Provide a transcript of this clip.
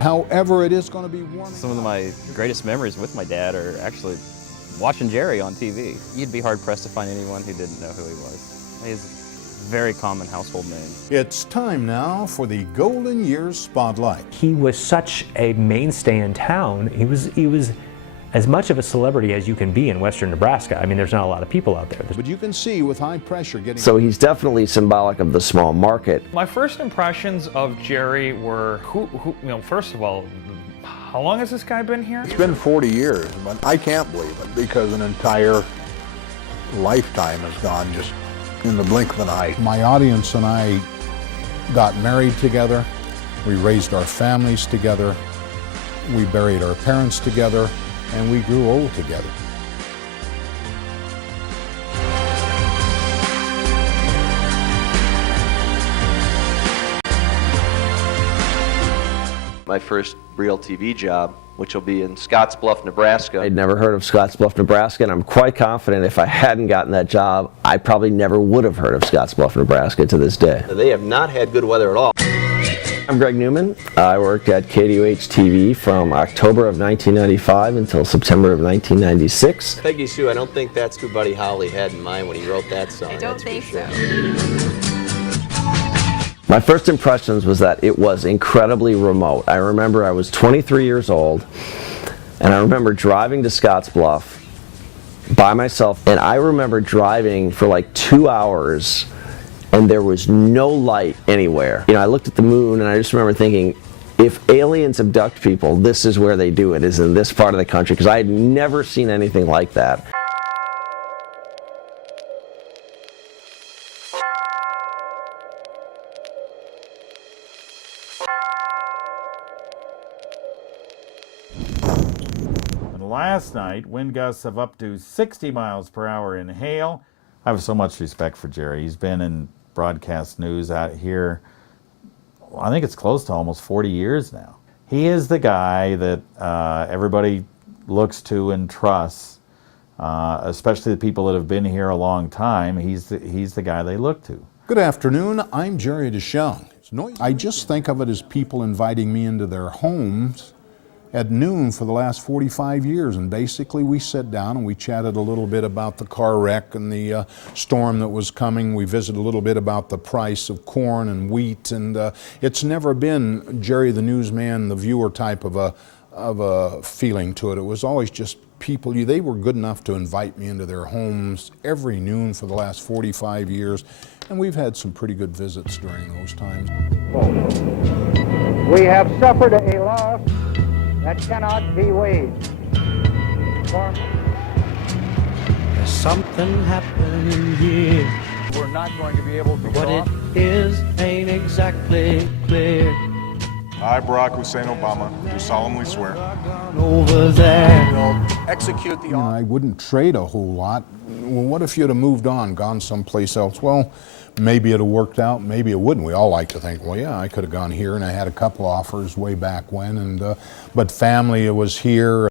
However, it is going to be warming. Some of my greatest memories with my dad are actually watching Jerry on TV. You'd be hard-pressed to find anyone who didn't know who he was. He's a very common household name. It's time now for the Golden Years Spotlight. He was such a mainstay in town. He was as much of a celebrity as you can be in western Nebraska. I mean, there's not a lot of people out there. But you can see with high pressure getting... So he's definitely symbolic of the small market. My first impressions of Jerry were, first of all, how long has this guy been here? It's been 40 years, but I can't believe it because an entire lifetime has gone just in the blink of an eye. My audience and I got married together. We raised our families together. We buried our parents together. And we grew old together. My first real TV job, which will be in Scottsbluff, Nebraska. I'd never heard of Scottsbluff, Nebraska, and I'm quite confident if I hadn't gotten that job, I probably never would have heard of Scottsbluff, Nebraska to this day. They have not had good weather at all. I'm Greg Newman. I worked at KDUH TV from October of 1995 until September of 1996. Peggy Sue, I don't think that's who Buddy Holly had in mind when he wrote that song. I don't think so. My first impressions was that it was incredibly remote. I remember I was 23 years old, and I remember driving to Scottsbluff by myself, and I remember driving for like 2 hours and there was no light anywhere. You know, I looked at the moon and I just remember thinking, if aliens abduct people, this is where they do it, is in this part of the country, because I had never seen anything like that. And last night, wind gusts of up to 60 miles per hour in hail. I have so much respect for Jerry. He's been in broadcast news out here, I think it's close to almost 40 years now. He is the guy that everybody looks to and trusts, especially the people that have been here a long time. He's the guy they look to. Good afternoon, I'm Jerry DeShong. I just think of it as people inviting me into their homes at noon for the last 45 years, and basically we sat down and we chatted a little bit about the car wreck and the storm that was coming. We visited a little bit about the price of corn and wheat, and it's never been Jerry the newsman, the viewer type of a feeling to it. It was always just people. They were good enough to invite me into their homes every noon for the last 45 years, and we've had some pretty good visits during those times. We have suffered a loss that cannot be weighed. There's something happening here. We're not going to be able to What it is ain't exactly clear. I, Barack Hussein Obama, do solemnly swear. Over there. Execute the I wouldn't trade a whole lot. Well, what if you'd have moved on, gone someplace else? Well, maybe it'd have worked out, maybe it wouldn't. We all like to think, well, yeah, I could have gone here, and I had a couple offers way back when, and but family was here.